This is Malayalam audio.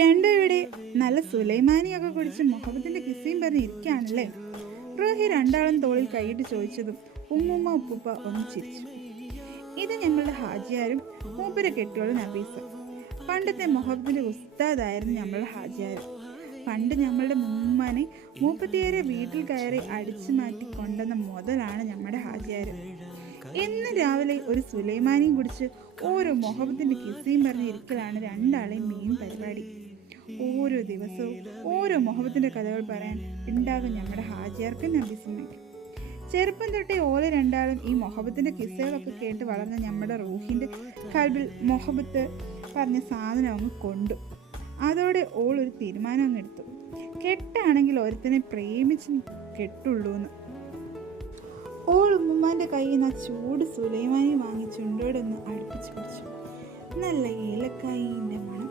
രണ്ടുപേരുടെ നല്ല സുലൈമാനിയൊക്കെ കുടിച്ച് മുഹബത്തിന്റെ കിസ്സയും പറഞ്ഞ് ഇരിക്കുകയാണല്ലേ. റോഹി രണ്ടാളും തോളിൽ കൈയിട്ട് ചോദിച്ചതും ഉമ്മുമ്മ ഉപ്പുപ്പ ഒന്ന് ചിരിച്ചു. ഇത് ഞങ്ങളുടെ ഹാജിയാരും മൂപ്പരെ കെട്ടിയോളും നബീസ. പണ്ടത്തെ മുഹബത്തിന്റെ ഉസ്താദായിരുന്നു ഞങ്ങളുടെ ഹാജിയാരും. പണ്ട് ഞങ്ങളുടെ മുമ്മാനെ മൂപ്പത്തിയേരെ വീട്ടിൽ കയറി അടിച്ചു മാറ്റി കൊണ്ടുവന്ന മുതലാണ് നമ്മുടെ ഹാജിയാരും. എന്നും രാവിലെ ഒരു സുലൈമാനിയും കുടിച്ച് ഓരോ മുഹബത്തിന്റെ കിസ്സയും പറഞ്ഞിരിക്കലാണ് രണ്ടാളെയും മെയിൻ പരിപാടി. ഓരോ ദിവസവും ഓരോ മുഹബത്തിന്റെ കഥകൾ പറയാൻ ഉണ്ടാകും നമ്മുടെ ഹാജിയാർക്കും നബീസിനും. ചെറുപ്പം തൊട്ടേ ഓല രണ്ടാളും ഈ മുഹബത്തിന്റെ കിസ്സകളൊക്കെ കേട്ട് വളർന്ന നമ്മുടെ റൂഹിന്റെ കൽബിൽ മുഹബത്ത് പറഞ്ഞ സാധനം അങ്ങ് കൊണ്ടു. അതോടെ ഓൾ ഒരു തീരുമാനം അങ്ങ് എടുത്തു. കെട്ടാണെങ്കിൽ ഒരുത്തനെ പ്രേമിച്ച് കെട്ടുള്ളൂന്ന്. ഓൾ ഉമ്മാന്റെ കയ്യിൽ നിന്ന് ആ ചൂട് സുലൈമാനി വാങ്ങി ചുണ്ടോടൊന്ന് അടുപ്പിച്ച് പിടിച്ചു. നല്ല ഏലക്കായിൻ്റെ മണം